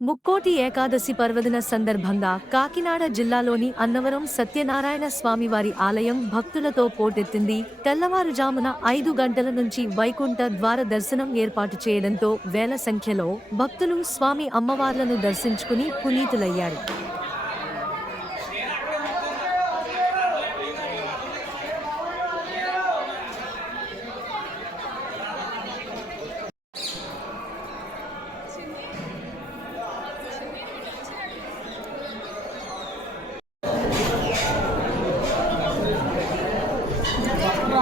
ముక్కోటి ఏకాదశి పర్వదిన సందర్భంగా కాకినాడ జిల్లాలోని అన్నవరం సత్యనారాయణ స్వామివారి ఆలయం భక్తులతో పోటెత్తింది. తెల్లవారుజామున ఐదు గంటల నుంచి వైకుంఠ ద్వార దర్శనం ఏర్పాటు చేయడంతో వేల సంఖ్యలో భక్తులు స్వామి అమ్మవార్లను దర్శించుకుని పునీతులయ్యారు.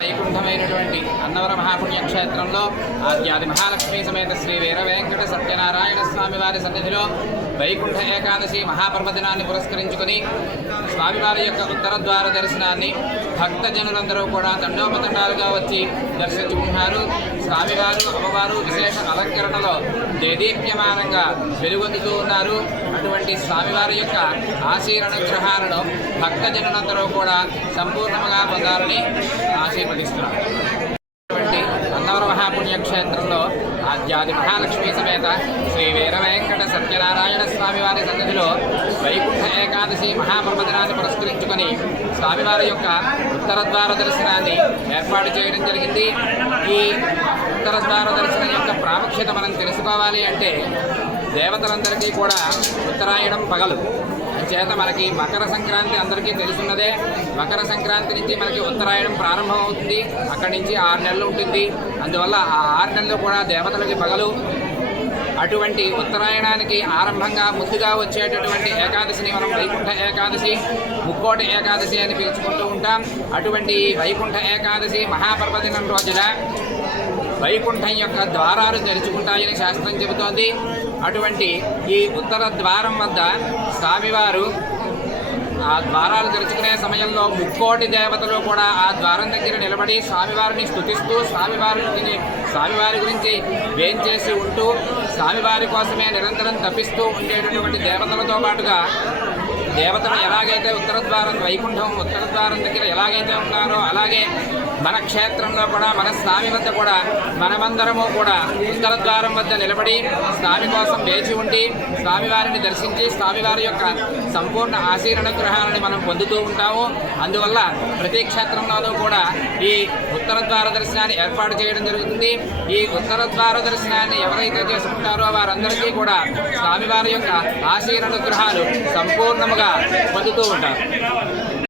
వైకుంఠమైనటువంటి అన్నవర మహాపుణ్యక్షేత్రంలో ఆద్యాది మహాలక్ష్మీ సమేత శ్రీ వీర వెంకట సత్యనారాయణ స్వామి వారి సన్నిధిలో వైకుంఠ ఏకాదశి మహాపర్వదినాన్ని పురస్కరించుకొని స్వామివారి యొక్క ఉత్తర ద్వార దర్శనాన్ని భక్తజనులందరూ కూడా తండోపతండాలుగా వచ్చి దర్శించుకుంటున్నారు. స్వామివారు అమ్మవారు విశేష అలంకరణలో దేదీప్యమానంగా వెలుగొందుతూ ఉన్నారు. అటువంటి స్వామివారి యొక్క ఆశీర్వనుగ్రహాలను భక్తజనులందరూ కూడా సంపూర్ణంగా పొందాలని ఆశీర్వదిస్తున్నారు. అన్నవర మహాపుణ్యక్షేత్రం ఆద్యాది మహాలక్ష్మీ సమేత శ్రీ వీరవేంకట సత్యనారాయణ స్వామి వారి సన్నిధిలో వైకుంఠ ఏకాదశి మహాపర్వదినాన్ని పురస్కరించుకొని స్వామివారి యొక్క ఉత్తర ద్వార దర్శనాన్ని ఏర్పాటు చేయడం జరిగింది. ఈ ఉత్తర ద్వార దర్శనం యొక్క ప్రాముఖ్యత మనం తెలుసుకోవాలి అంటే దేవతలందరికీ కూడా ఉత్తరాయణం పగలు. చేత మనకి మకర సంక్రాంతి అందరికీ తెలుసున్నదే. మకర సంక్రాంతి నుంచి మనకి ఉత్తరాయణం ప్రారంభం అవుతుంది అక్కడి నుంచి ఆరు నెలలు ఉంటుంది. అందువల్ల ఆ ఆరు నెలలు కూడా దేవతలకి పగలు. అటువంటి ఉత్తరాయణానికి ఆరంభంగా ముందుగా వచ్చేటటువంటి ఏకాదశిని మనం వైకుంఠ ఏకాదశి ముక్కోటి ఏకాదశి అని పిలుచుకుంటూ ఉంటాం. అటువంటి వైకుంఠ ఏకాదశి మహాపర్వదినం రోజున వైకుంఠం యొక్క ద్వారాలు తెరుచుకుంటాయని శాస్త్రం చెబుతోంది. అటువంటి ఈ ఉత్తర ద్వారం వద్ద స్వామివారు ఆ ద్వారాలు తెరుచుకునే సమయంలో ముక్కోటి దేవతలు కూడా ఆ ద్వారం దగ్గర నిలబడి స్వామివారిని స్థుతిస్తూ స్వామివారిని స్వామివారి గురించి వేంచేసి ఉంటూ స్వామివారి కోసమే నిరంతరం తప్పిస్తూ ఉండేటటువంటి దేవతలతో పాటుగా దేవతలు ఎలాగైతే ఉత్తర ద్వారం వైకుంఠం ఉత్తర ద్వారం దగ్గర ఎలాగైతే ఉన్నారో అలాగే మన క్షేత్రంలో కూడా మన స్వామి వద్ద కూడా మనమందరము కూడా ఉత్తర ద్వారం వద్ద నిలబడి స్వామి కోసం వేచి ఉండి స్వామివారిని దర్శించి స్వామివారి యొక్క సంపూర్ణ ఆశీర్వనుగ్రహాలను మనం పొందుతూ ఉంటాము. అందువల్ల ప్రతి క్షేత్రంలోనూ కూడా ఈ ఉత్తర ద్వార దర్శనాన్ని ఏర్పాటు చేయడం జరుగుతుంది. ఈ ఉత్తర ద్వార దర్శనాన్ని ఎవరైతే చేసుకుంటారో వారందరికీ కూడా స్వామివారి యొక్క ఆశీర్వనుగ్రహాలు సంపూర్ణముగా పొందుతూ ఉంటారు.